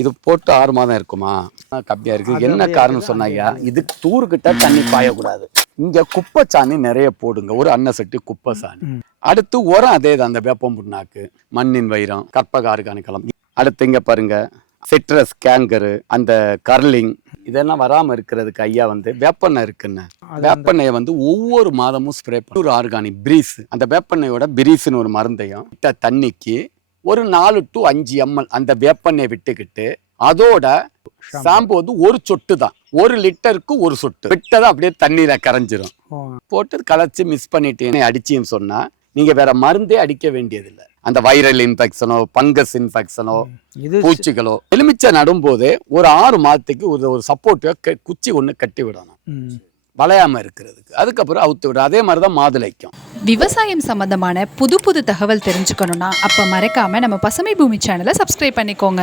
இது போட்டு ஆறு மாதம் இருக்குமா? கம்மியா இருக்கு. என்ன காரணம் சொன்னாங்க? இது தூருக்கிட்ட தண்ணி பாயக்கூடாது. இங்க குப்பை சாணி நிறைய போடுங்க. ஒரு அன்ன சட்டி குப்பை சாணி. அடுத்து உரம் அதே தான். அந்த வேப்பம் புண்ணாக்கு மண்ணின் வைரம் கற்பக ஆர்கானிக் அடுத்து இங்க பாருங்க. சிட்ரஸ் கேங்கரு அந்த கர்லிங். இதெல்லாம் வராம இருக்கிறதுக்கு ஐயா வந்து வேப்பெண்ணெய் இருக்குன்னு. வேப்பெண்ணெயை வந்து ஒவ்வொரு மாதமும் ஸ்ப்ரே பண்ணி. ஒரு ஆர்கானிக் பிரீஸ். அந்த வேப்பெண்ணெயோட பிரீஸ்னு ஒரு மருந்தையும் தண்ணிக்கு ஒரு நாலு டு அஞ்சு எம்எல் அந்த வேப்பெண்ணெயை விட்டுக்கிட்டு அதோட ஷாம்பு. வந்து ஒரு சொட்டு தான். ஒரு லிட்டருக்கு ஒரு சொட்டு. விட்டதை அப்படியே தண்ணீரை கரைஞ்சிரும். போட்டு கலைச்சு மிஸ் பண்ணிட்டேன்னு அடிச்சின்னு சொன்னா நீங்க வேற மருந்தே அடிக்க வேண்டியதில்லை. அந்த வைரல் இன்ஃபெக்ஷனோ பங்கஸ் இன்ஃபெக்ஷனோ பூச்சிகளோ எலுமிச்சை நடும்போதே ஒரு ஆறு மாதத்துக்கு ஒரு ஒரு சப்போர்ட்டிவா குச்சி ஒன்று கட்டி விடணும். ம். வளையாம இருக்கிறதுக்கு. அதுக்கப்புறம் அவுத்து விடும் அதே மாதிரி தான் மாதுளைக்கும். விவசாயம் சம்பந்தமான புது புது தகவல் தெரிஞ்சுக்கணும்னா அப்போ மறக்காமல் நம்ம பசுமை பூமி சேனலை சப்ஸ்கிரைப் பண்ணிக்கோங்க.